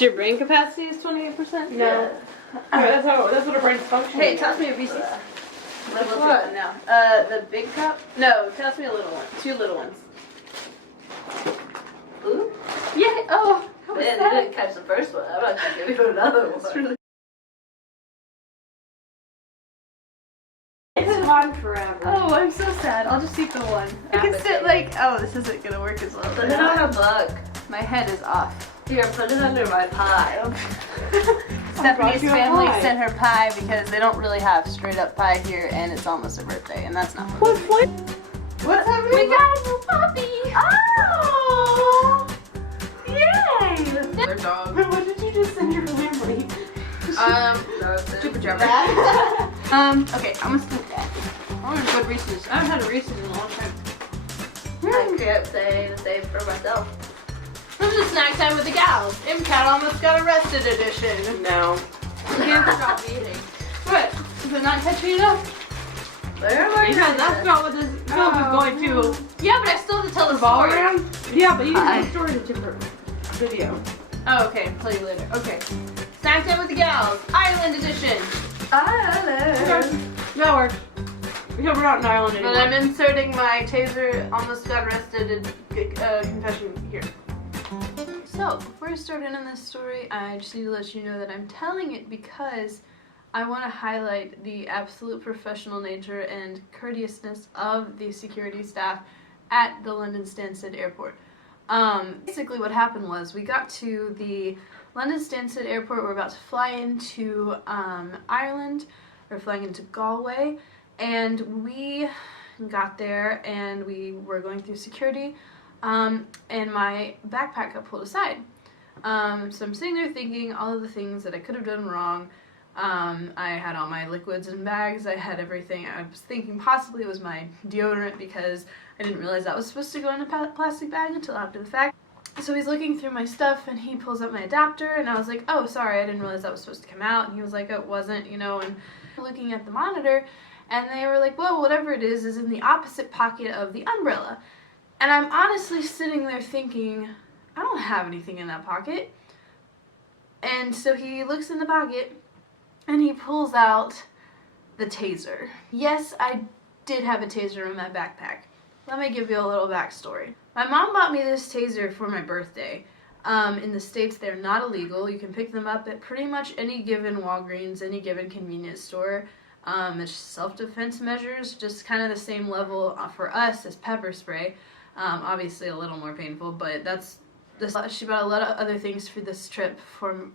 Your brain capacity is 28%? No. Yeah. That's what a brain's functioning. Hey, toss me a Reese's. What? No. The big cup? No, toss me a little one. 2 little ones. Ooh. Yeah. Oh. How was Man, that? you didn't catch the first one. I'm not gonna give you another one. It's on forever. Oh, I'm so sad. I'll just eat the one. I can sit like, oh, this isn't gonna work as well. Put it on a bug. My head is off. Here, put it under my pie. Stephanie's family sent her pie because they don't really have straight up pie here, and it's almost her birthday, and that's not fun. What's happening? We got a new puppy! Oh! Yay! Their dog. What did you just send your family? Super jumper. Okay, I'm gonna scoop that. I want a good Reese's. I haven't had a Reese's in a long time. I can't say the same for myself. This is snack time with the gals. MCat almost got arrested edition. No. You can't stop eating. What? Is it not catchy enough? Because that's not what this film is going to. Yeah, but I still have to tell the Revolve story. around? Yeah, but you can tell the story in a different video. Oh, okay. Tell you later. Okay. Snack time with the gals. Ireland edition. Ireland. That works. Yeah, we're not in Ireland anymore. But I'm inserting my taser almost got arrested confession here. So, before I start in on this story, I just need to let you know that I'm telling it because I want to highlight the absolute professional nature and courteousness of the security staff at the London Stansted Airport. Basically what happened was we got to the London Stansted Airport. We're about to fly into Ireland. We're flying into Galway, and we got there and we were going through security. And my backpack got pulled aside. So I'm sitting there thinking all of the things that I could have done wrong. I had all my liquids in bags. I had everything. I was thinking possibly it was my deodorant because I didn't realize that was supposed to go in a plastic bag until after the fact. So he's looking through my stuff and he pulls up my adapter and I was like, oh, sorry, I didn't realize that was supposed to come out. And he was like, oh, it wasn't, you know, and looking at the monitor and they were like, well, whatever it is in the opposite pocket of the umbrella. And I'm honestly sitting there thinking, I don't have anything in that pocket. And so he looks in the pocket and he pulls out the taser. Yes, I did have a taser in my backpack. Let me give you a little backstory. My mom bought me this taser for my birthday. In the States, they're not illegal. You can pick them up at pretty much any given Walgreens, any given convenience store. It's self-defense measures, just kind of the same level for us as pepper spray. Obviously a little more painful, but that's this. She bought a lot of other things for this trip for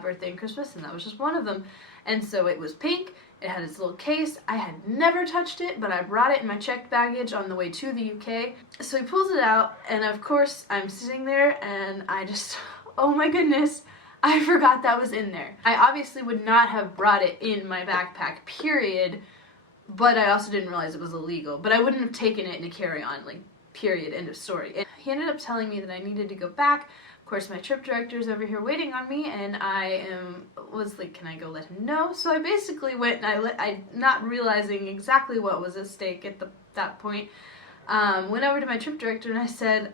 birthday and Christmas, and that was just one of them. And so it was pink, it had its little case. I had never touched it, but I brought it in my checked baggage on the way to the UK. So he pulls it out, and of course I'm sitting there and I just, oh my goodness, I forgot that was in there. I obviously would not have brought it in my backpack, period, but I also didn't realize it was illegal. But I wouldn't have taken it in a carry-on, like, period, end of story. And he ended up telling me that I needed to go back. Of course, my trip director is over here waiting on me, and I was like, can I go let him know? So I basically went, and I not realizing exactly what was at stake at that point, went over to my trip director and I said,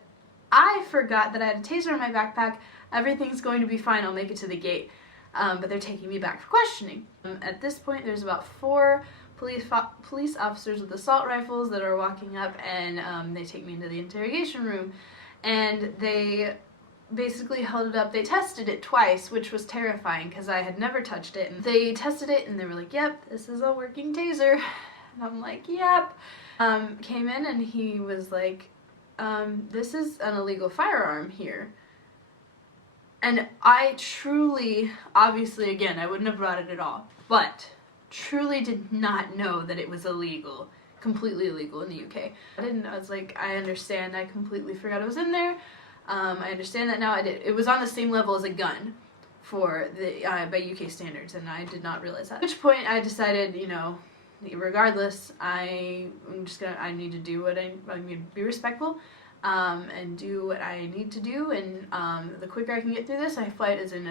I forgot that I had a taser in my backpack. Everything's going to be fine. I'll make it to the gate. But they're taking me back for questioning. At this point, there's about 4 police officers with assault rifles that are walking up, and they take me into the interrogation room, and they basically held it up. They tested it twice, which was terrifying because I had never touched it, and they tested it and they were like, yep, this is a working taser, and I'm like, yep. Came in and he was like, this is an illegal firearm here. And I truly, obviously, again, I wouldn't have brought it at all, but truly did not know that it was illegal, completely illegal in the UK. I was like, I understand, I completely forgot it was in there. I understand that now. It was on the same level as a gun for the by UK standards, and I did not realize that. At which point I decided, you know, regardless, I need to do what I need to be respectful, and do what I need to do, and the quicker I can get through this, my flight is in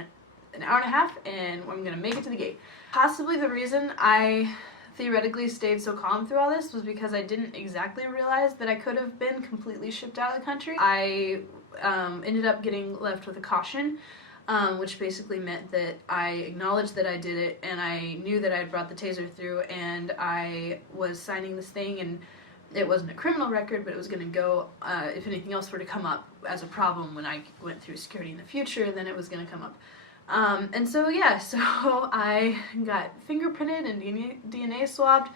an hour and a half, and I'm gonna make it to the gate. Possibly the reason I theoretically stayed so calm through all this was because I didn't exactly realize that I could have been completely shipped out of the country. I ended up getting left with a caution, which basically meant that I acknowledged that I did it, and I knew that I had brought the taser through, and I was signing this thing, and it wasn't a criminal record, but it was going to go, if anything else were to come up as a problem when I went through security in the future, then it was going to come up. And so yeah, so I got fingerprinted and DNA swabbed.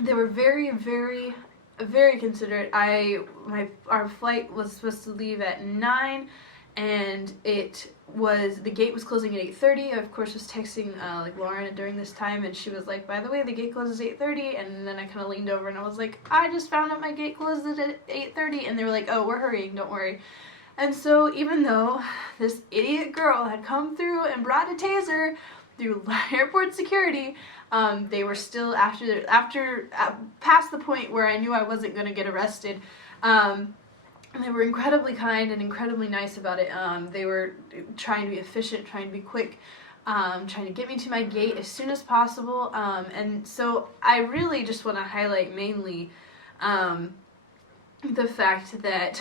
They were very, very, very considerate. Our flight was supposed to leave at 9, and the gate was closing at 8:30. I, of course, was texting like Lauren during this time, and she was like, by the way, the gate closes 8:30, and then I kind of leaned over and I was like, I just found out my gate closes at 8:30, and they were like, oh, we're hurrying, don't worry. And so even though this idiot girl had come through and brought a taser through airport security, they were still past the point where I knew I wasn't going to get arrested. They were incredibly kind and incredibly nice about it. They were trying to be efficient, trying to be quick, trying to get me to my gate as soon as possible. And so I really just want to highlight mainly the fact that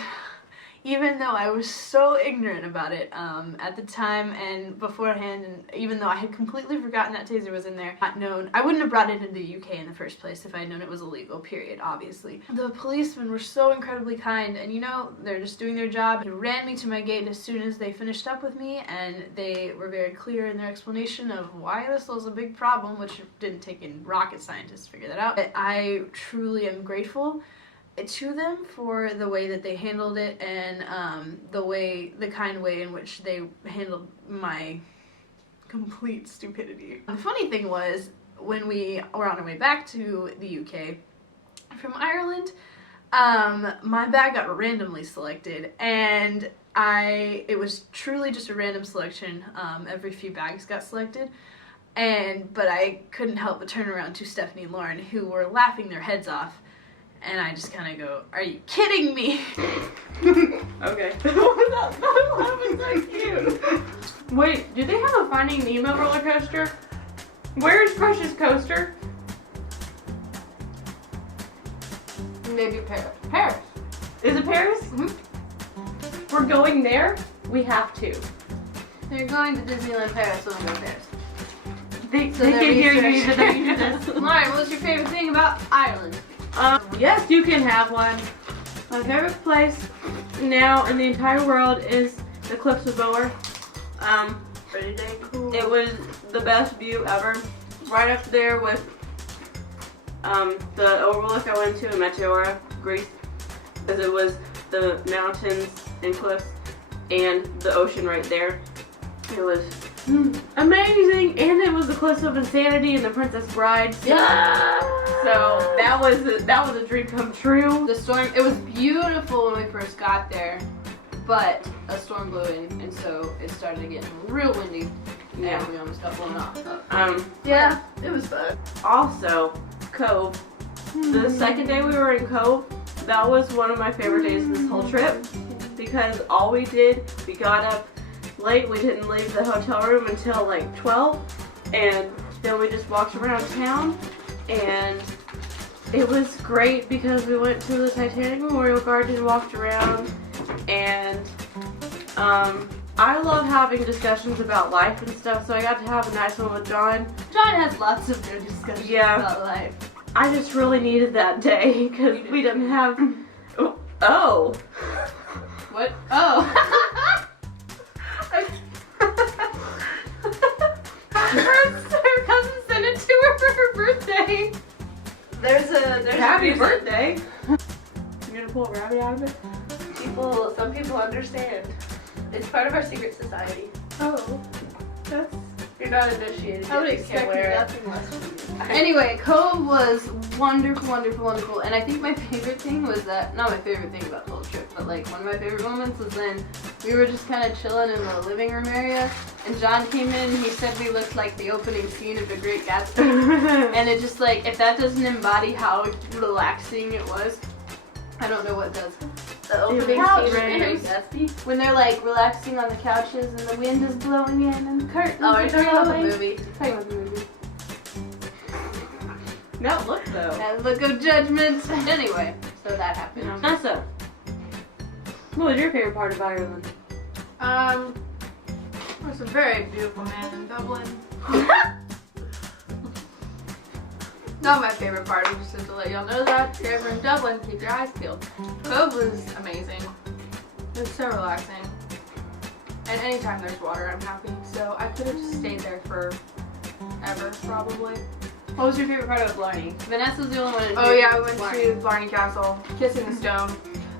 even though I was so ignorant about it at the time and beforehand, and even though I had completely forgotten that taser was in there, I wouldn't have brought it into the UK in the first place if I had known it was illegal, period, obviously. The policemen were so incredibly kind, and you know, they're just doing their job. They ran me to my gate as soon as they finished up with me, and they were very clear in their explanation of why this was a big problem, which didn't take any rocket scientists to figure that out. But I truly am grateful to them for the way that they handled it, and the kind way in which they handled my complete stupidity. The funny thing was, when we were on our way back to the UK from Ireland, my bag got randomly selected, and it was truly just a random selection. Every few bags got selected, but I couldn't help but turn around to Stephanie and Lauren, who were laughing their heads off. And I just kind of go, are you kidding me? Okay. That was so cute. Wait, do they have a Finding Nemo roller coaster? Where's Precious Coaster? Maybe Paris. Paris. Is it Paris? Mm-hmm. We're going there? We have to. They're going to Disneyland Paris when we go to Paris. They can hear you even though you do this. Lauren, what's your favorite thing about Ireland? Yes, you can have one. My favorite place now in the entire world is the Cliffs of Moher. Pretty dang cool. It was the best view ever. Right up there with the overlook I went to in Meteora, Greece, because it was the mountains and cliffs and the ocean right there. It was amazing, and it was the Cliffs of Insanity and the Princess Bride. Yeah. So that was a dream come true. The storm, it was beautiful when we first got there, but a storm blew in, and so it started getting real windy. Yeah. And we almost got blown off. Yeah, it was fun. Also, Cove. The second day we were in Cove, that was one of my favorite days of this whole trip, because all we did, we got up late, we didn't leave the hotel room until like 12, and then we just walked around town, and it was great because we went to the Titanic Memorial Garden, walked around, and I love having discussions about life and stuff, so I got to have a nice one with John. John has lots of good discussions about life. I just really needed that day because we didn't have... Oh! What? Oh! Her cousin sent it to her for her birthday. There's Happy birthday! You gonna pull a rabbit out of it? Some people understand. It's part of our secret society. Oh, You're not initiated. I would expect nothing less from you. Anyway, Cove was wonderful, wonderful, wonderful, and I think my favorite thing was that, not my favorite thing about the whole trip, but like one of my favorite moments was when we were just kind of chilling in the living room area, and John came in and he said we looked like the opening scene of The Great Gatsby, and it just like, if that doesn't embody how relaxing it was, I don't know what does. The opening scene of The Great Gatsby, when they're like relaxing on the couches and the wind is blowing in and the curtains are talking about the movie. Talking about the movie. That look though. That look of judgment. Anyway, so that happened. Nessa, what was your favorite part of Ireland? There's a very beautiful man in Dublin. Not my favorite part, I'm just to let y'all know that. If you're ever in Dublin, keep your eyes peeled. Cove was amazing. It was so relaxing. And anytime there's water, I'm happy. So I could have just stayed there forever, probably. What was your favorite part of Blarney? Vanessa's the only one in Oh yeah, we went to Blarney Castle, kissing the stone.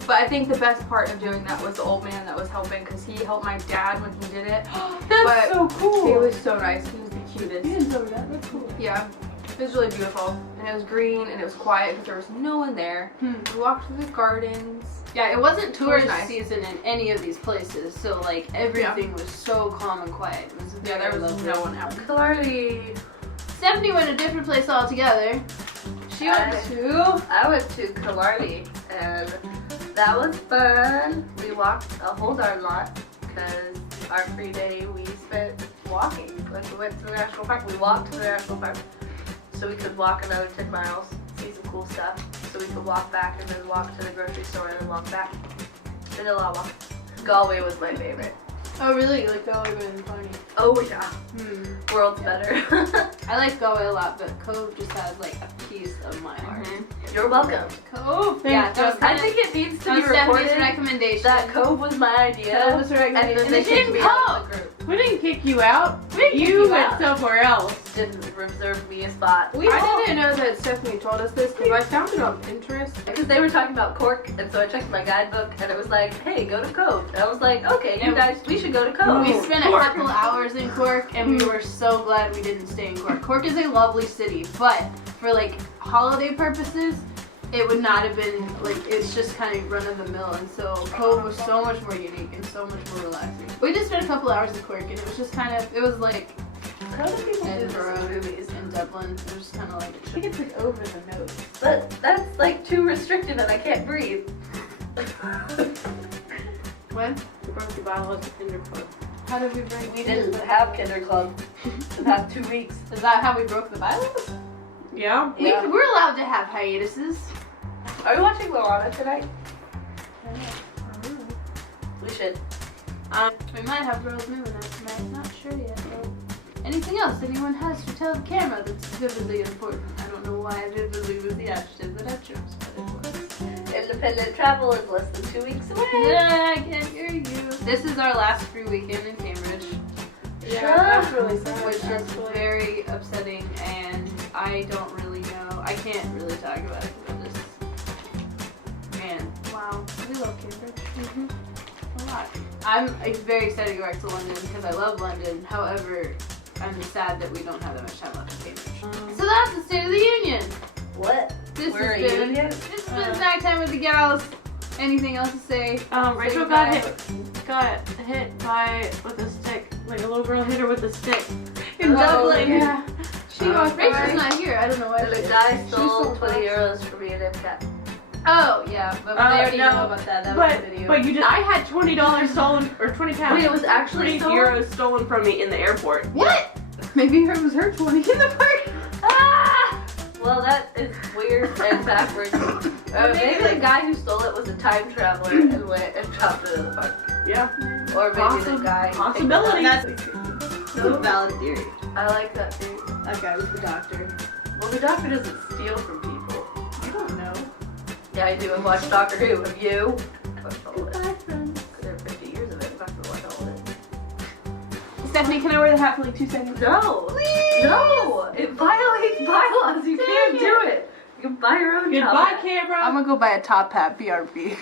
But I think the best part of doing that was the old man that was helping, because he helped my dad when he did it. That's so cool. He was so nice. He was the cutest. You didn't know that. That's cool. Yeah. It was really beautiful, and it was green, and it was quiet because there was no one there. We walked through the gardens. Yeah, it wasn't tourist nice. season in any of these places, so like everything was so calm and quiet. It was There was lovely. no one out. Clarity. Stephanie went a different place altogether. She went I went to Killarney, and that was fun. We walked a whole darn lot because our free day we spent walking. Like we went to the national park. We walked to the national park so we could walk another 10 miles, see some cool stuff. So we could walk back and then walk to the grocery store and then walk back. Did a lot of walking. Galway was my favorite. Oh really? You like Galway better than Blarney? Oh yeah. World's better. I like Galway a lot, but Cove just has like a piece of my heart. You're welcome. Cove? Yeah, that was I think it needs to be Stephanie's reported recommendation. that Cove was my idea. Cove was her recommendation. And then they kicked me out of the group. We didn't kick you out. You went out. somewhere else. Didn't reserve me a spot. I didn't know that Stephanie told us this because I found it on Pinterest. Because they were talking about Cork, and so I checked my guidebook, and it was like, hey, go to Cove. And I was like, okay, you guys, we should go to Cove. We spent a couple hours in Cork, and we were so glad we didn't stay in Cork. Cork is a lovely city, but for like holiday purposes, it would not have been like, it's just kind of run of the mill, and so Cove was so much more unique and so much more relaxing. We just spent a couple hours in Cork, and it was just kind of, it was like How do people do Edinburgh this in movies? and Dublin. It was just kind of like, I think it's like over the nose. But that's like too restrictive, and I can't breathe. when? We broke the bottle of the Kinder Club. How did we break? We didn't have Kinder Club the past 2 weeks. Is that how we broke the bylaws? Yeah. Yeah. We're allowed to have hiatuses. Are we watching Lorana tonight? We should. We might have girls moving us tonight. Not sure yet though. Anything else anyone has to tell the camera that's vividly important? I don't know why vividly was the adjective that I chose, but it was. Independent travel is less than 2 weeks away. Yeah, I can't hear you. This is our last free weekend in Cambridge, Yeah, that's really sad. which is actually. very upsetting, and I don't really know. I can't really talk about it because I'm just, man, wow, we love Cambridge. A lot. I'm very excited to go back to London because I love London. However, I'm sad that we don't have that much time left in Cambridge. So that's the State of the Union. What? This We're has a been union? this has been snack time with the gals. Anything else to say? Rachel got hit with a stick. Like a little girl hit her with a stick in Dublin. Yeah. She walked Rachel's by. not here. I don't know why. And she the is. guy stole so 20 euros from me at MCat. Oh yeah, but they already no. know about that. That was the video. But you did. I had $20 stolen, or 20 pounds. Wait, it was actually 20 stolen? euros stolen from me in the airport. What? Maybe it was her 20 in the park. Ah! Well, that is weird and backwards. Maybe the guy who stole it was a time traveler and went and dropped it in the park. Yeah. Or maybe the guy. Possibility. That's a valid theory. I like that theory. That guy was the doctor. Well, the doctor doesn't steal from people. I don't know. Yeah, I do. I watch Doctor Who. Have you? I watched all of it. Goodbye, friends. There are 50 years of it. I'm not going to watch all of it. Stephanie, can I wear the hat for like 2 seconds? No! Please! No! It violates bylaws. You can't do it. You can buy your own Goodbye, job. camera. I'm gonna go buy a top hat. BRB.